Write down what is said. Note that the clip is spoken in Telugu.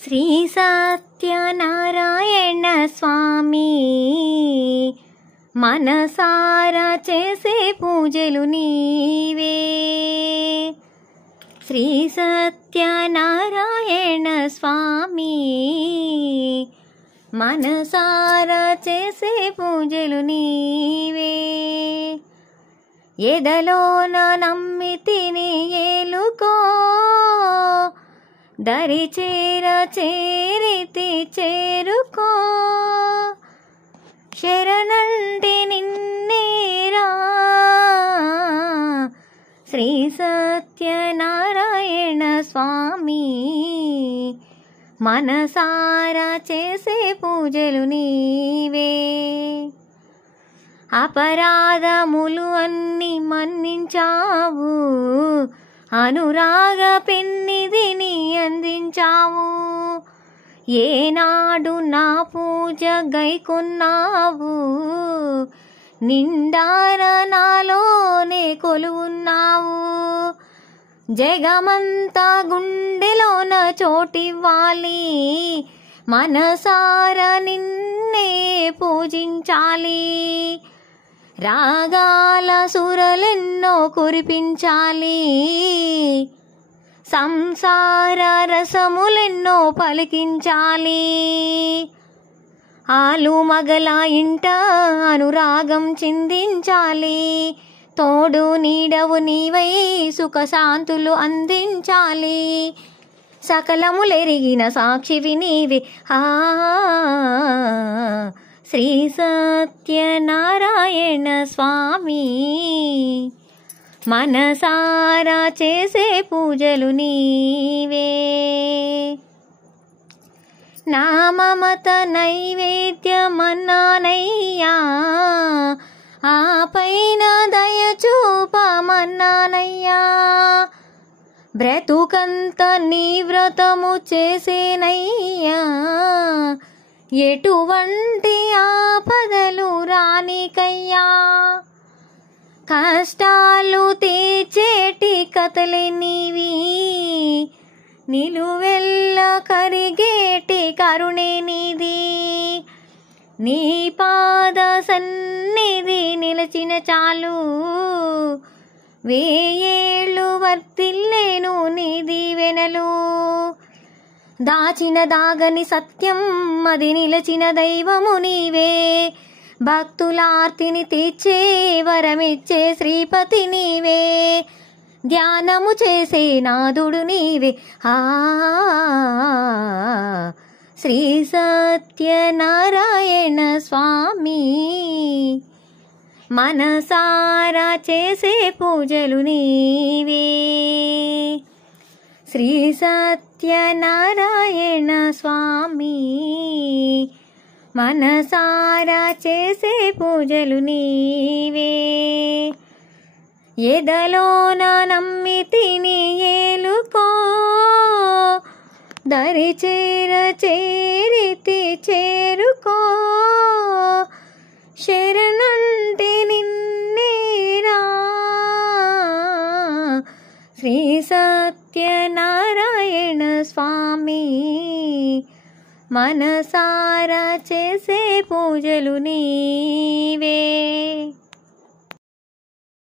శ్రీ సత్యనారాయణ స్వామి మనసారా చేసే పూజలు నీవే. శ్రీ సత్యనారాయణ స్వామి మనసారా చేసే పూజలు నీవే. ఎదలోన నమ్మితిని ఏలుకో, దరి చేరితి చేరుకో. శరణంటి నిన్నేరా శ్రీ సత్యనారాయణ స్వామి మనసారా చేసే పూజలు నీవే. అపరాధములు అన్ని మన్నించావు, అనురాగ పెన్నిధిని అందించావు. ఏనాడు నా పూజ గైకొన్నావు, నిండార నాలోనే కొలువున్నావు. జగమంతా గుండెలోన చోటివ్వాలి, మనసారా నిన్నే పూజించాలి. రాగాల సురలెన్నో కురిపించాలి, సంసార రసములెన్నో పలికించాలి. ఆలు మగల ఇంట అనురాగం చిందించాలి, తోడు నీడవు నీవై సుఖశాంతులు అందించాలి. సకలములెరిగిన సాక్షివి నీవే. శ్రీ సత్యనారాయణ స్వామి మనసారా చేసే పూజలు నీవే. నా మమత నైవేద్యమన్నానయ్యా, ఆ పైన దయ చూపమన్నానయ్యా. బ్రతుకంత నీ వ్రతము చేసేనయ్యా, ఎటువంటి ఆపదలు రానికయ్యా. కష్టాలు తీర్చేటి కథలే నీవి, నిలువెల్ల కరిగేటి కరుణే నీది. నీ పాద సన్నిధి నిలచిన చాలు, వేయేళ్ళు వర్తిల్లేను నీ దీవెనలు. దాచిన దాగని సత్యం అది నిలచిన దైవము నీవే. భక్తులార్తిని తీర్చే వరమిచ్చే శ్రీపతి నీవే. ధ్యానము చేసే నాదుడు నీవే. శ్రీ సత్యనారాయణ స్వామి మనసారా చేసే పూజలు నీవే. శ్రీ సత్యనారాయణ స్వామి మనసారా చేసే పూజలు నీవే. ఎదలోన నమ్మితిని ఏలుకో, దరి చేరితి చేరుకో. శరణంటి నిన్నేరా శ్రీ సత్యనారాయణ స్వామి మనసారా చేసే పూజలు నీవే.